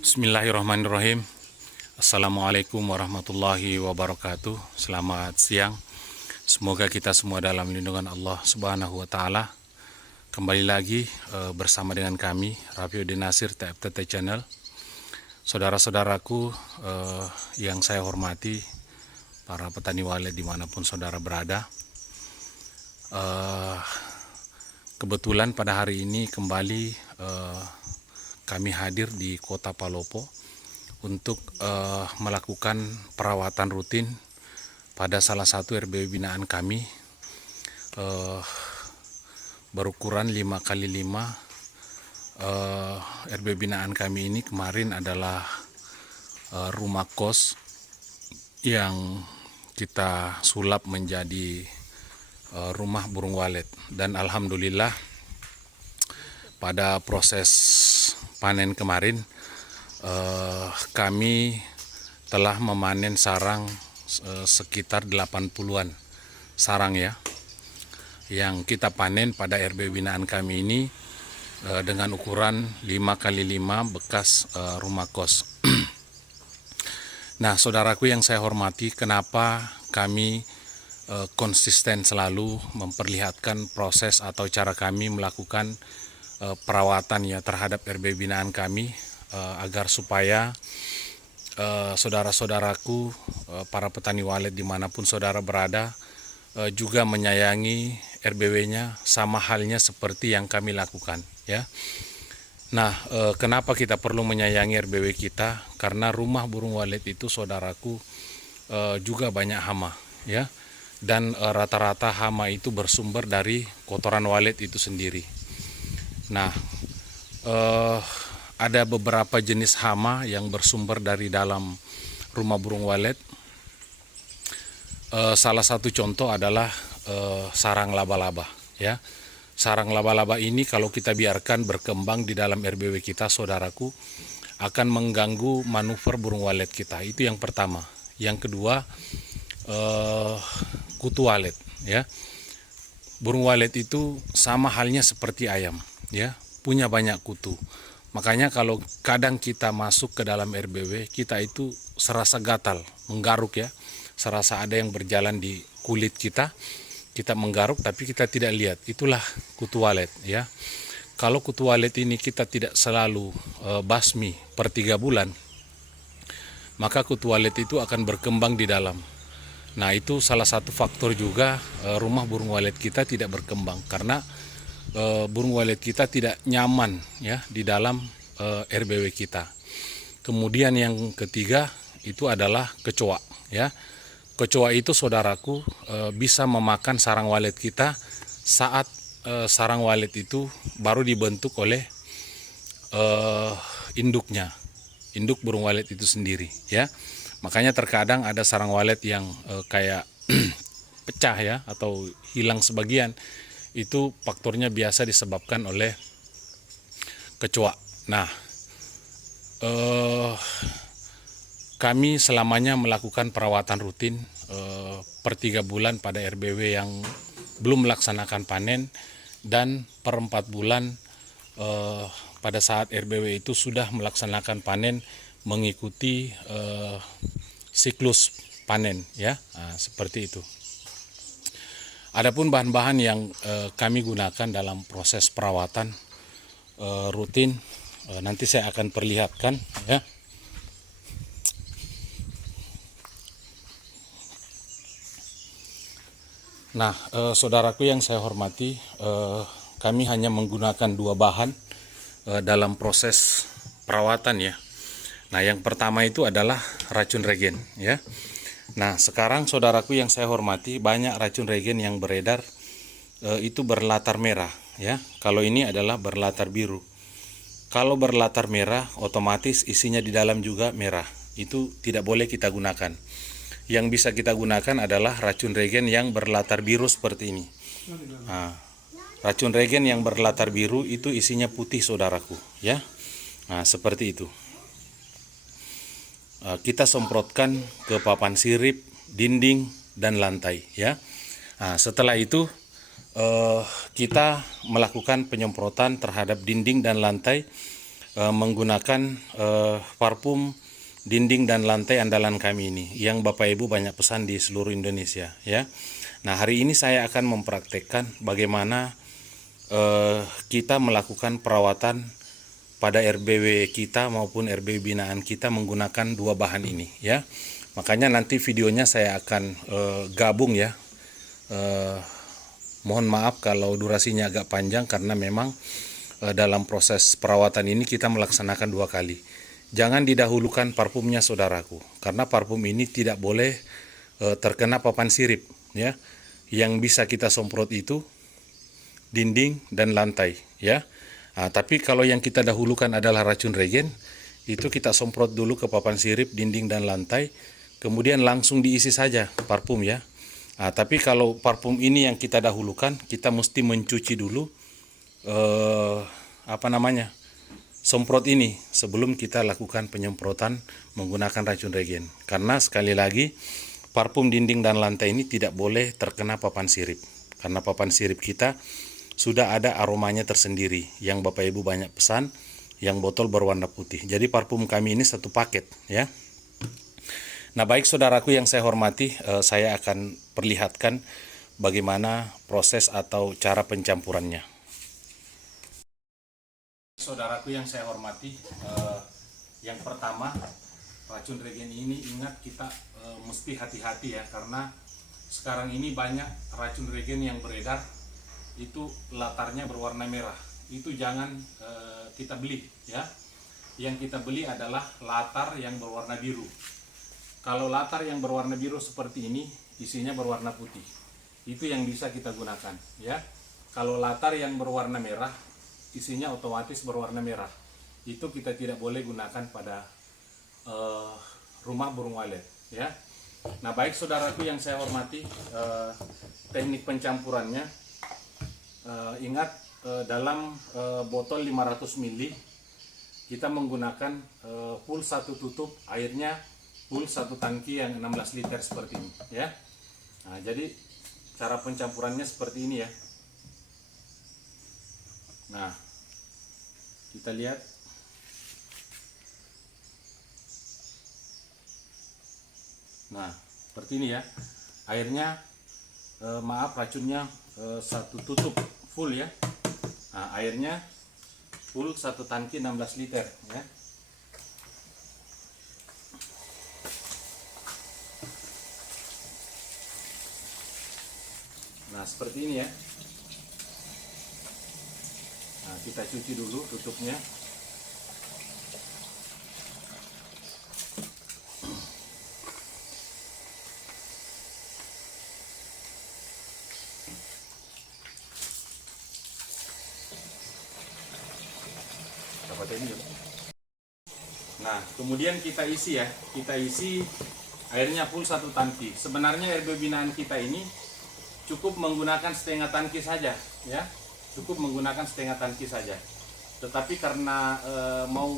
Bismillahirrahmanirrahim. Assalamualaikum warahmatullahi wabarakatuh. Selamat siang. Semoga kita semua dalam lindungan Allah Subhanahu wa taala. Kembali lagi bersama dengan kami Rafiuddin Nasir TFTT Channel. Saudara-saudaraku yang saya hormati, para petani walet dimanapun saudara berada. Kebetulan pada hari ini kembali kami hadir di Kota Palopo untuk melakukan perawatan rutin pada salah satu RBW binaan kami, berukuran 5x5. RBW binaan kami ini kemarin adalah rumah kos yang kita sulap menjadi rumah burung walet, dan alhamdulillah pada proses panen kemarin kami telah memanen sarang sekitar 80-an sarang ya, yang kita panen pada RBW binaan kami ini dengan ukuran 5x5 bekas rumah kos. Nah, saudaraku yang saya hormati, kenapa kami konsisten selalu memperlihatkan proses atau cara kami melakukan perawatan ya terhadap RBW binaan kami, agar supaya saudara-saudaraku, para petani walet dimanapun saudara berada, juga menyayangi RBW-nya sama halnya seperti yang kami lakukan ya. Nah, kenapa kita perlu menyayangi RBW kita? Karena rumah burung walet itu saudaraku juga banyak hama ya, dan rata-rata hama itu bersumber dari kotoran walet itu sendiri. Nah, ada beberapa jenis hama yang bersumber dari dalam rumah burung walet. Salah satu contoh adalah sarang laba-laba ya. Sarang laba-laba ini kalau kita biarkan berkembang di dalam RBW kita, saudaraku, akan mengganggu manuver burung walet kita. Itu yang pertama. Yang kedua, kutu walet ya. Burung walet itu sama halnya seperti ayam ya, punya banyak kutu. Makanya kalau kadang kita masuk ke dalam RBW, kita itu serasa gatal, menggaruk ya, serasa ada yang berjalan di kulit kita, kita menggaruk tapi kita tidak lihat. Itulah kutu walet ya. Kalau kutu walet ini kita tidak selalu basmi per 3 bulan, maka kutu walet itu akan berkembang di dalam. Nah, itu salah satu faktor juga rumah burung walet kita tidak berkembang, karena burung walet kita tidak nyaman ya di dalam RBW kita. Kemudian yang ketiga itu adalah kecoa ya. Kecoa itu saudaraku bisa memakan sarang walet kita saat sarang walet itu baru dibentuk oleh induknya, induk burung walet itu sendiri ya. Makanya terkadang ada sarang walet yang kayak pecah ya, atau hilang sebagian. Itu faktornya biasa disebabkan oleh kecoa. Nah, kami selamanya melakukan perawatan rutin per 3 bulan pada RBW yang belum melaksanakan panen, dan per 4 bulan pada saat RBW itu sudah melaksanakan panen mengikuti siklus panen ya. Nah, seperti itu. Adapun bahan-bahan yang kami gunakan dalam proses perawatan rutin, nanti saya akan perlihatkan ya. Nah, saudaraku yang saya hormati, kami hanya menggunakan 2 bahan dalam proses perawatan ya. Nah, yang pertama itu adalah racun regen ya. Nah, sekarang saudaraku yang saya hormati, banyak racun regen yang beredar itu berlatar merah ya. Kalau ini adalah berlatar biru. Kalau berlatar merah, otomatis isinya di dalam juga merah. Itu tidak boleh kita gunakan. Yang bisa kita gunakan adalah racun regen yang berlatar biru seperti ini. Nah, racun regen yang berlatar biru itu isinya putih saudaraku ya. Nah, seperti itu. Kita semprotkan ke papan sirip, dinding, dan lantai ya. Nah, setelah itu kita melakukan penyemprotan terhadap dinding dan lantai menggunakan parfum dinding dan lantai andalan kami ini yang Bapak Ibu banyak pesan di seluruh Indonesia ya. Nah, hari ini saya akan mempraktekkan bagaimana kita melakukan perawatan pada RBW kita maupun RBW binaan kita menggunakan dua bahan ini ya. Makanya nanti videonya saya akan gabung ya. Mohon maaf kalau durasinya agak panjang karena memang dalam proses perawatan ini kita melaksanakan dua kali. Jangan didahulukan parfumnya saudaraku, karena parfum ini tidak boleh terkena papan sirip ya. Yang bisa kita semprot itu dinding dan lantai ya. Tapi kalau yang kita dahulukan adalah racun regen, itu kita semprot dulu ke papan sirip, dinding dan lantai, kemudian langsung diisi saja parfum ya. Tapi kalau parfum ini yang kita dahulukan, kita mesti mencuci dulu semprot ini sebelum kita lakukan penyemprotan menggunakan racun regen. Karena sekali lagi parfum dinding dan lantai ini tidak boleh terkena papan sirip, karena papan sirip kita sudah ada aromanya tersendiri yang Bapak Ibu banyak pesan, yang botol berwarna putih. Jadi parfum kami ini satu paket ya. Nah, baik saudaraku yang saya hormati, saya akan perlihatkan bagaimana proses atau cara pencampurannya. Saudaraku yang saya hormati, yang pertama racun regen ini ingat kita mesti hati-hati ya, karena sekarang ini banyak racun regen yang beredar itu latarnya berwarna merah. Itu jangan kita beli ya. Yang kita beli adalah latar yang berwarna biru. Kalau latar yang berwarna biru seperti ini isinya berwarna putih, itu yang bisa kita gunakan ya. Kalau latar yang berwarna merah isinya otomatis berwarna merah, itu kita tidak boleh gunakan pada rumah burung walet ya. Nah, baik saudaraku yang saya hormati, teknik pencampurannya ingat dalam botol 500 ml kita menggunakan full satu tutup, airnya full satu tangki yang 16 liter seperti ini ya. Nah, jadi cara pencampurannya seperti ini ya. Nah, kita lihat. Nah, seperti ini ya. Airnya, racunnya satu tutup full ya. Nah, airnya full satu tangki 16 liter ya. Nah, seperti ini ya. Nah, kita cuci dulu tutupnya. Nah, kemudian kita isi ya. Kita isi airnya full satu tangki. Sebenarnya RBW binaan kita ini cukup menggunakan setengah tangki saja ya. Cukup menggunakan setengah tangki saja. Tetapi karena mau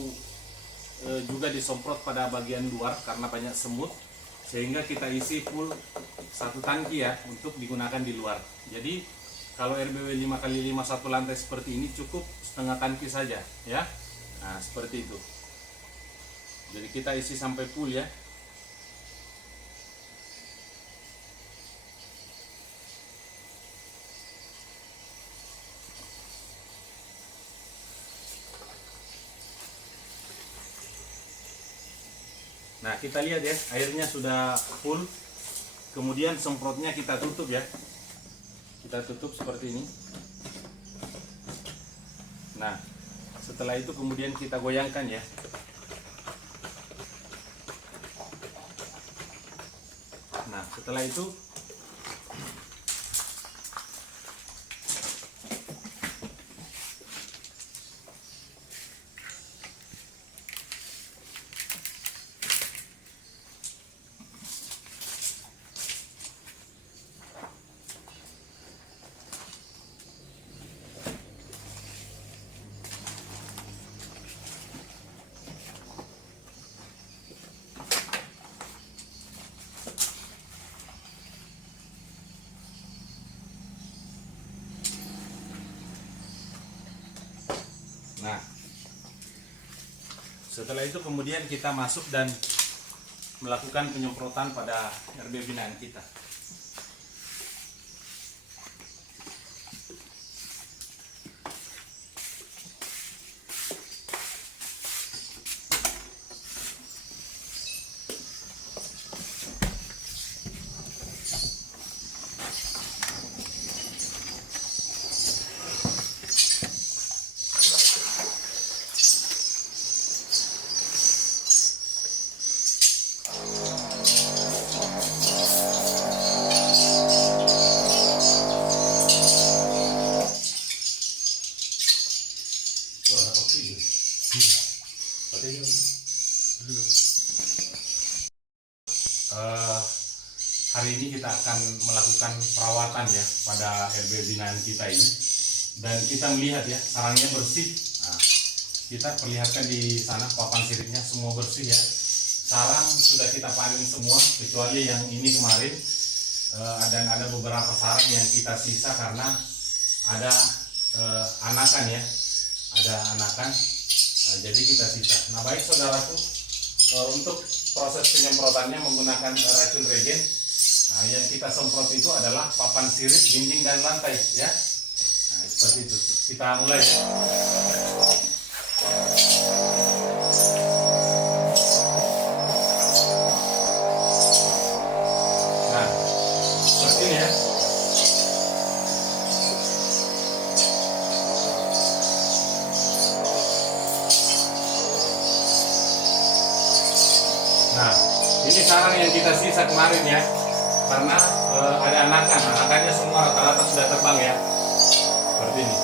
juga disemprot pada bagian luar karena banyak semut, sehingga kita isi full satu tangki ya untuk digunakan di luar. Jadi kalau RBW 5x5 satu lantai seperti ini cukup setengah tangki saja ya. Nah, seperti itu. Jadi kita isi sampai full ya. Nah, kita lihat ya, airnya sudah full. Kemudian semprotnya kita tutup ya. Kita tutup seperti ini. Nah, setelah itu kemudian kita goyangkan ya. Nah, setelah itu nah, Setelah itu kemudian kita masuk dan melakukan penyemprotan pada RB binaan kita. Hari ini kita akan melakukan perawatan ya pada RB binaan kita ini, dan kita melihat ya sarangnya bersih. Nah, kita perlihatkan di sana papan siripnya semua bersih ya. Sarang sudah kita panen semua kecuali yang ini kemarin, dan ada beberapa sarang yang kita sisa karena ada anakan ya, ada anakan. Jadi kita sisa. Nah baik saudaraku, untuk proses penyemprotannya menggunakan racun regen. Nah, yang kita semprot itu adalah papan sirip, dinding dan lantai ya. Nah, seperti itu. Kita mulai. Nah, seperti ini ya. Nah, ini sarang yang kita sisa kemarin ya. Karena ada anakannya semua rata-rata sudah terbang ya, seperti ini.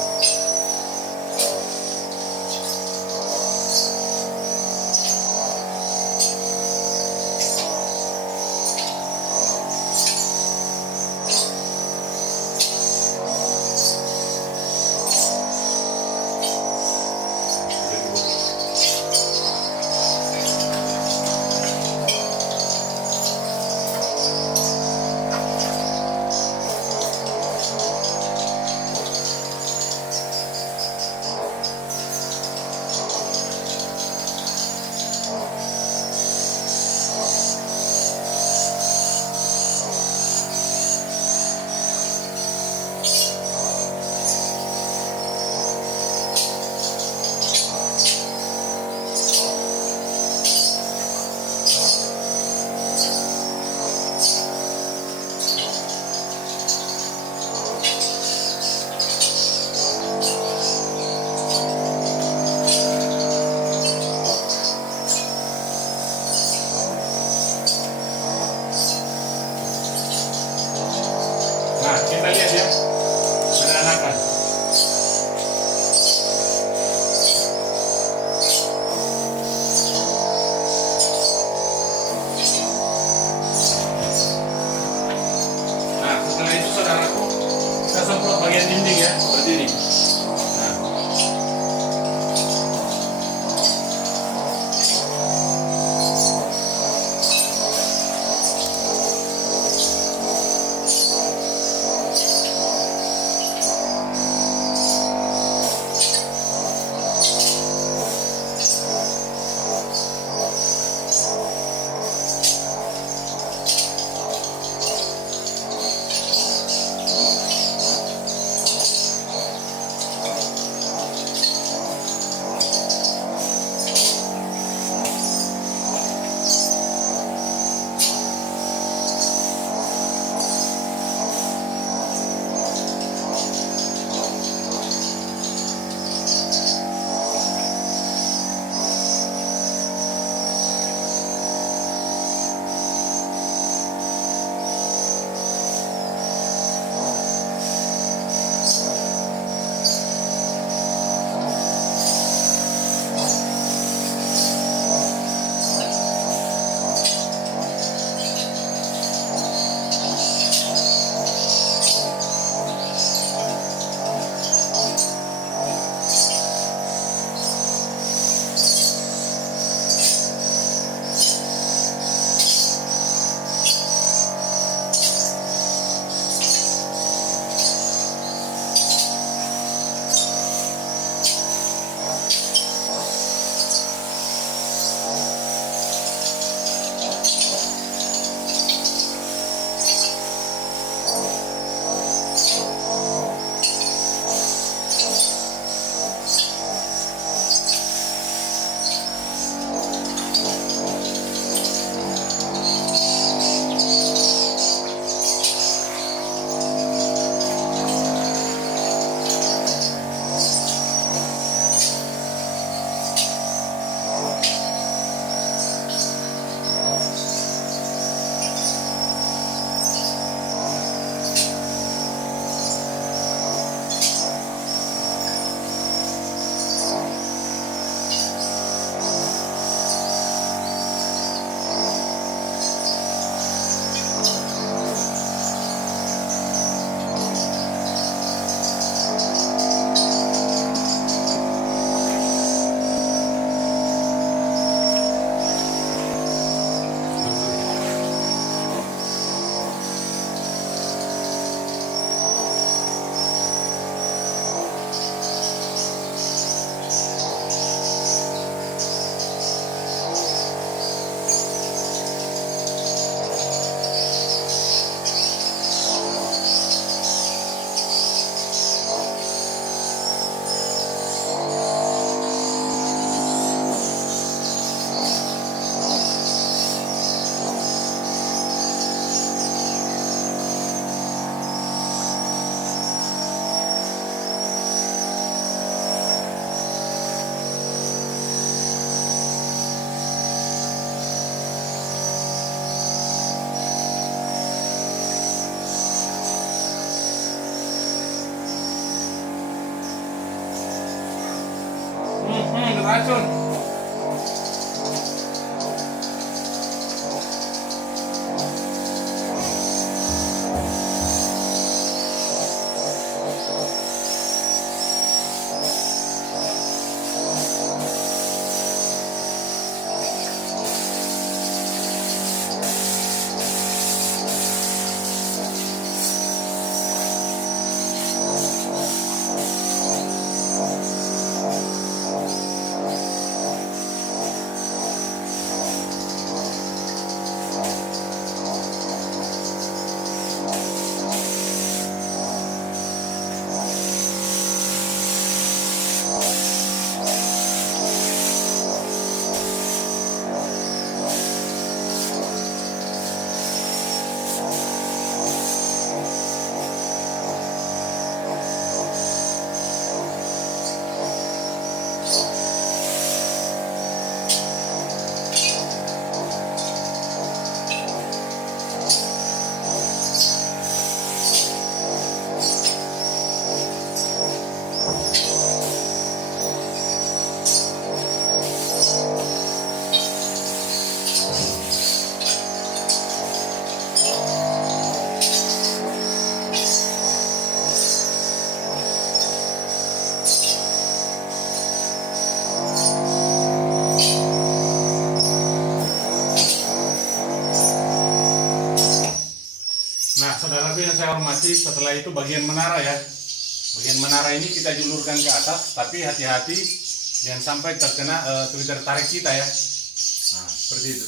racun. Nah, saudaraku yang saya hormati, setelah itu bagian menara ya. Bagian menara ini kita julurkan ke atas, tapi hati-hati jangan sampai terkena tertarik kita ya. Nah, seperti itu.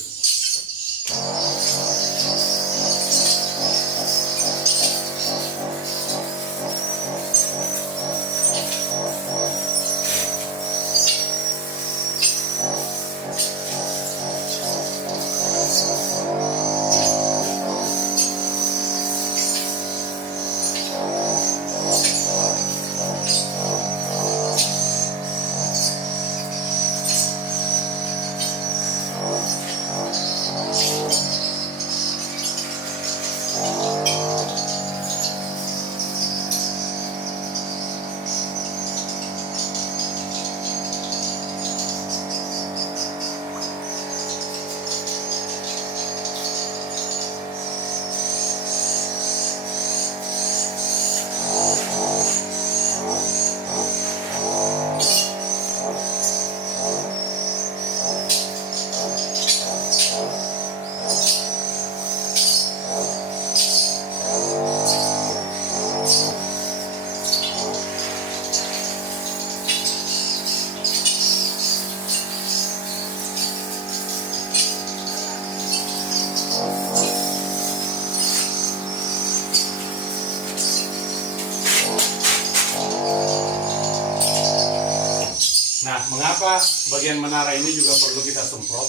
Nah, mengapa bagian menara ini juga perlu kita semprot?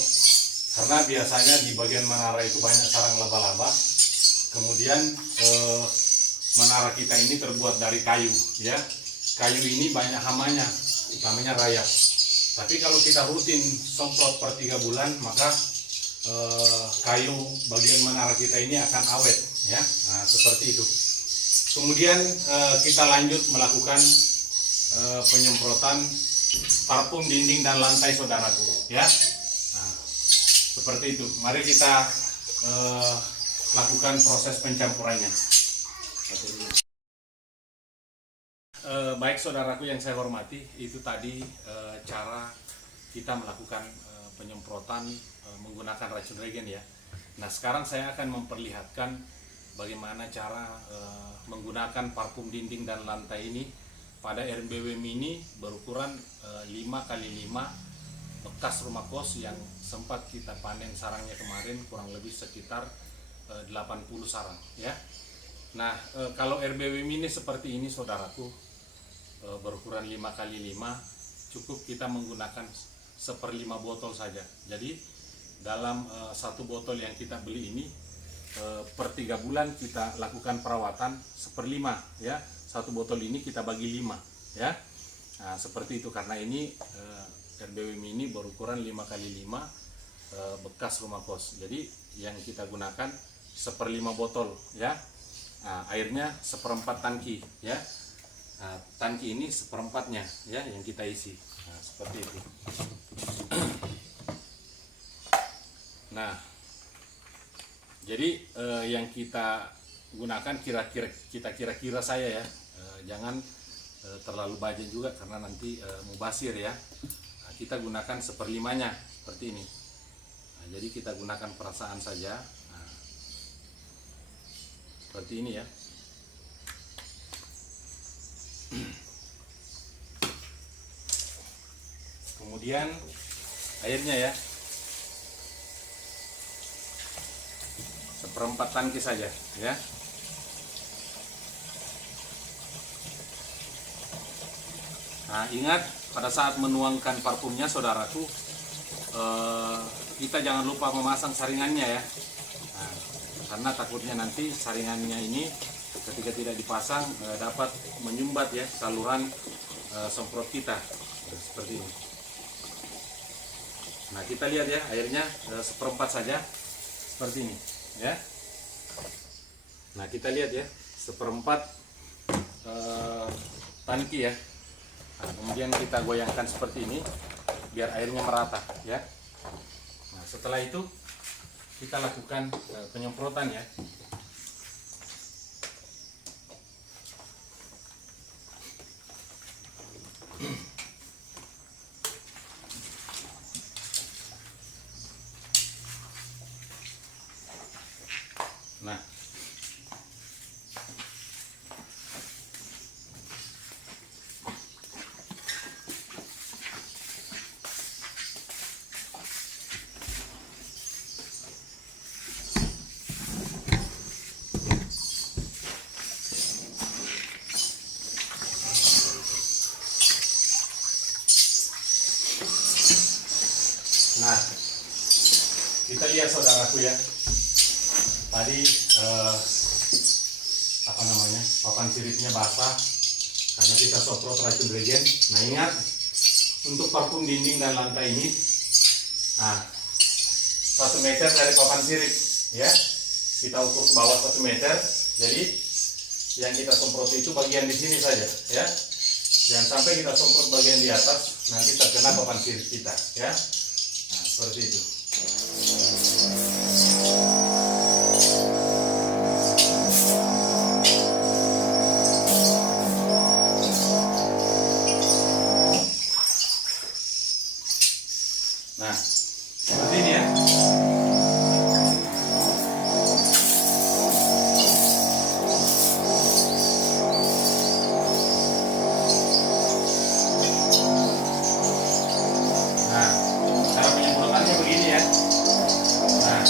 Karena biasanya di bagian menara itu banyak sarang laba-laba. Kemudian menara kita ini terbuat dari kayu, ya. Kayu ini banyak hamanya, utamanya rayap. Tapi kalau kita rutin semprot per 3 bulan, maka kayu bagian menara kita ini akan awet, ya. Nah, seperti itu. Kemudian kita lanjut melakukan penyemprotan parfum dinding dan lantai, saudaraku, ya. Nah, seperti itu. Mari kita lakukan proses pencampurannya. Baik saudaraku yang saya hormati, itu tadi cara kita melakukan penyemprotan menggunakan racun regen ya. Nah, sekarang saya akan memperlihatkan bagaimana cara menggunakan parfum dinding dan lantai ini pada RBW mini berukuran 5x5 bekas rumah kos yang sempat kita panen sarangnya kemarin, kurang lebih sekitar 80 sarang ya. Nah, kalau RBW mini seperti ini saudaraku, berukuran 5x5, cukup kita menggunakan 1/5 botol saja. Jadi dalam satu botol yang kita beli ini per 3 bulan kita lakukan perawatan 1/5 ya. Satu botol ini kita bagi 5 ya. Nah, seperti itu, karena ini RBW mini berukuran 5x5 bekas rumah kos. Jadi yang kita gunakan 1/5 botol ya. Nah, airnya 1/4 tangki ya. Nah, tangki ini seperempatnya ya yang kita isi. Nah, seperti itu. Nah, jadi yang kita gunakan kira-kira saya ya, jangan terlalu banyak juga karena nanti mubasir ya. Nah, kita gunakan seperlimanya seperti ini. Nah, jadi kita gunakan perasaan saja. Nah, seperti ini ya. Kemudian airnya ya, seperempat tangki saja ya. Nah, ingat pada saat menuangkan parfumnya saudaraku, kita jangan lupa memasang saringannya ya. Nah, karena takutnya nanti saringannya ini ketika tidak dipasang dapat menyumbat ya saluran semprot kita. Nah, seperti ini. Nah, kita lihat ya, airnya seperempat saja seperti ini ya. Nah, kita lihat ya, seperempat tangki ya. Nah, kemudian kita goyangkan seperti ini biar airnya merata ya. Nah, setelah itu kita lakukan penyemprotan ya. Nah, nah, kita lihat saudaraku ya. Tadi apa namanya, papan siripnya basah karena kita semprot racun regen. Nah, ingat untuk parfum dinding dan lantai ini, nah 1 meter dari papan sirip ya, kita ukur ke bawah 1 meter. Jadi yang kita semprot itu bagian di sini saja ya, jangan sampai kita semprot bagian di atas, nanti terkena papan sirip kita ya. Nah, seperti itu. Nah, seperti ini ya. Nah, cara penyemprotannya begini ya. Nah,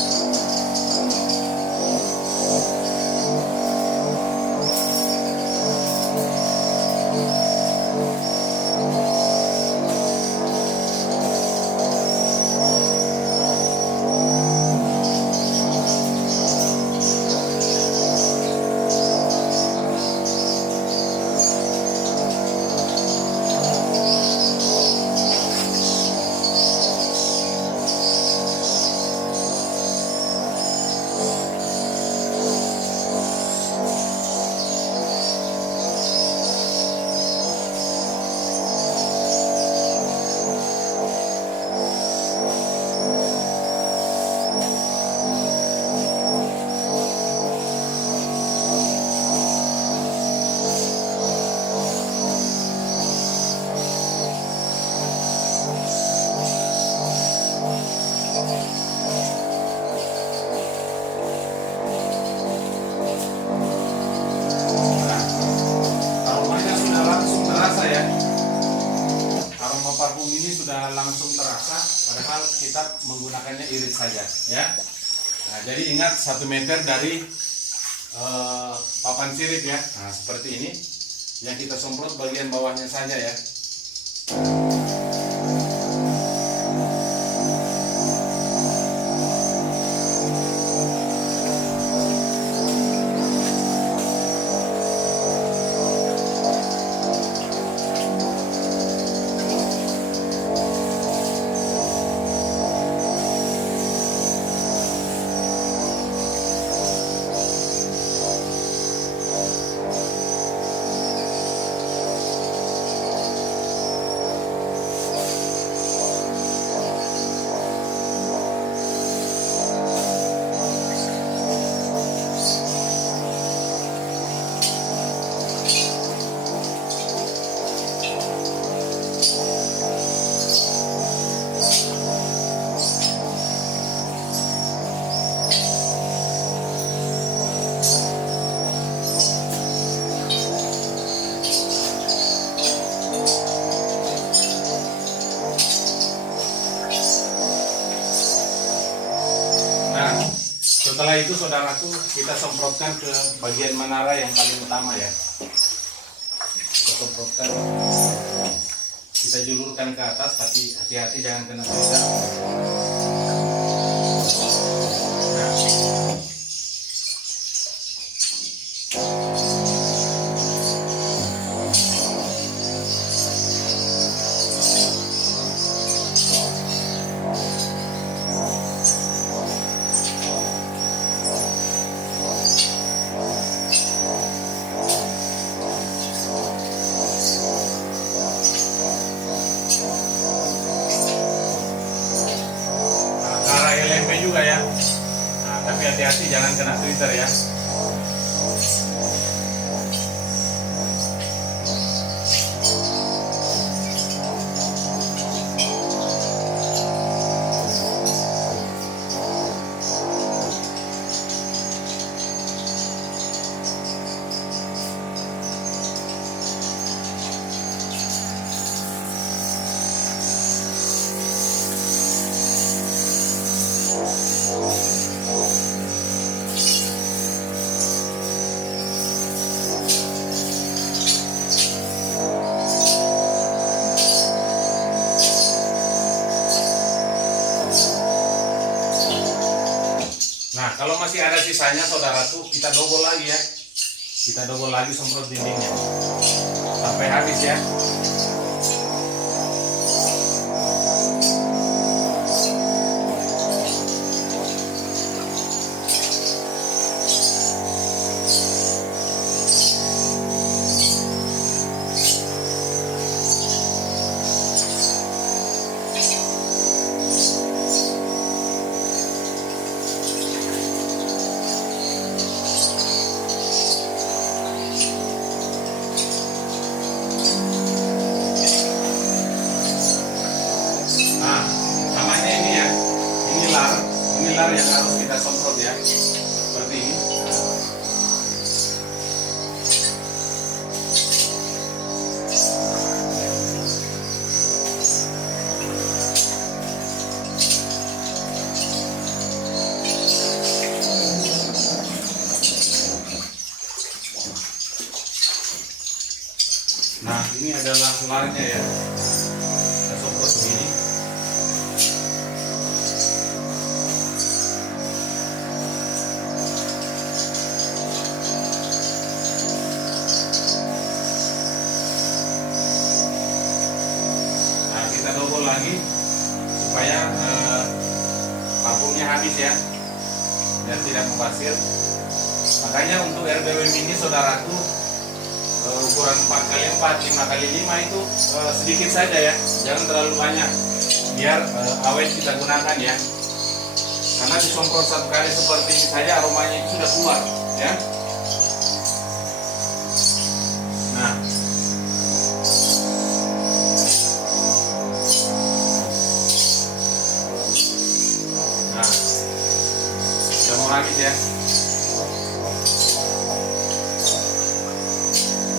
aromanya sudah langsung terasa ya. Aroma parfum ini sudah langsung terasa, padahal kita menggunakannya irit saja ya. Nah, jadi ingat 1 meter dari papan sirip ya. Nah, seperti ini. Yang kita semprot bagian bawahnya saja ya. Setelah itu saudaraku, kita semprotkan ke bagian menara yang paling utama ya. Kita semprotkan, kita julurkan ke atas, tapi hati-hati jangan kena filter. LMP juga ya. Nah, tapi hati-hati jangan kena Twitter ya. Nah, kalau masih ada sisanya saudaraku, kita double lagi ya. Kita double lagi semprot dindingnya sampai habis ya. Yang harus kita semprot ya, seperti ini. Nah, ini adalah solarnya ya, kita semprot begini. Kita double lagi supaya parfumnya habis ya, dan tidak membasir. Makanya untuk RBW mini saudaraku, ukuran 4x4, 5x5 itu sedikit saja ya, jangan terlalu banyak, biar awet kita gunakan ya. Karena disemprot satu kali seperti ini saja aromanya itu sudah keluar ya. Nah, sudah mau habis ya.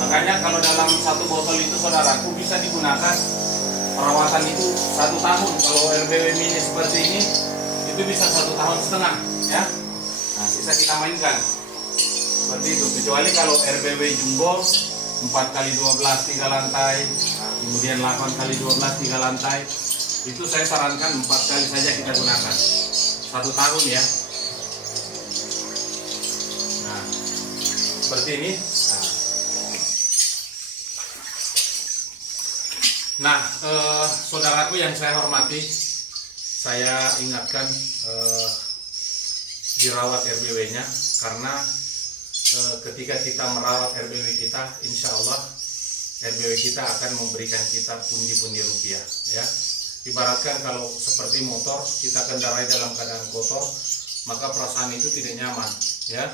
Makanya kalau dalam satu botol itu saudaraku bisa digunakan perawatan itu 1 tahun. Kalau RBW mini seperti ini itu bisa 1,5 tahun ya. Nah, bisa kita mainkan seperti itu. Kecuali kalau RBW jumbo 4x12 3 lantai, nah, kemudian 8x12 3 lantai, itu saya sarankan 4 kali saja kita gunakan 1 tahun ya. Nah, seperti ini. Nah, saudaraku yang saya hormati, saya ingatkan dirawat RBW-nya, karena ketika kita merawat RBW kita, insya Allah RBW kita akan memberikan kita pundi-pundi rupiah ya. Ibaratkan kalau seperti motor kita kendarai dalam keadaan kotor, maka perasaan itu tidak nyaman ya.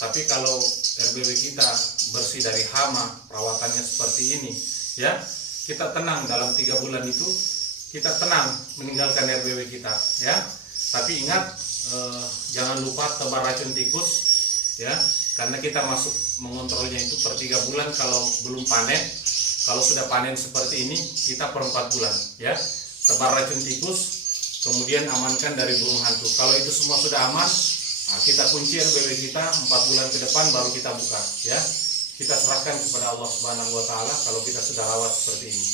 Tapi kalau RBW kita bersih dari hama, perawatannya seperti ini ya, kita tenang dalam 3 bulan itu, kita tenang meninggalkan RBW kita ya. Tapi ingat, jangan lupa tebar racun tikus ya, karena kita masuk mengontrolnya itu per 3 bulan kalau belum panen. Kalau sudah panen seperti ini, kita per 4 bulan ya. Tebar racun tikus, kemudian amankan dari burung hantu. Kalau itu semua sudah aman, Nah, kita kunci RBW kita 4 bulan ke depan baru kita buka, ya. Kita serahkan kepada Allah Subhanahu wa taala kalau kita sudah rawat seperti ini.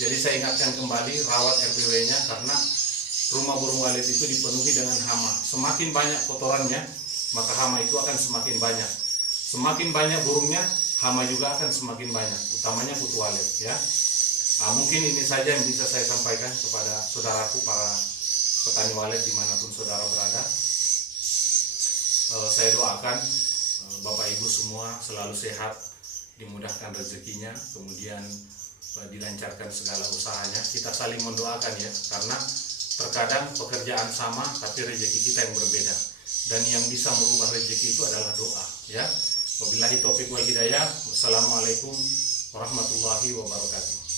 Jadi saya ingatkan kembali, rawat RBW-nya, karena rumah burung walet itu dipenuhi dengan hama. Semakin banyak kotorannya, maka hama itu akan semakin banyak. Semakin banyak burungnya, hama juga akan semakin banyak, utamanya kutu walet, ya. Nah, mungkin ini saja yang bisa saya sampaikan kepada saudaraku para petani walet dimanapun saudara berada. Saya doakan Bapak Ibu semua selalu sehat, dimudahkan rezekinya, kemudian dilancarkan segala usahanya. Kita saling mendoakan ya, karena terkadang pekerjaan sama tapi rezeki kita yang berbeda, dan yang bisa merubah rezeki itu adalah doa, ya. Wabillahi taufiq wal hidayah. Wassalamualaikum warahmatullahi wabarakatuh.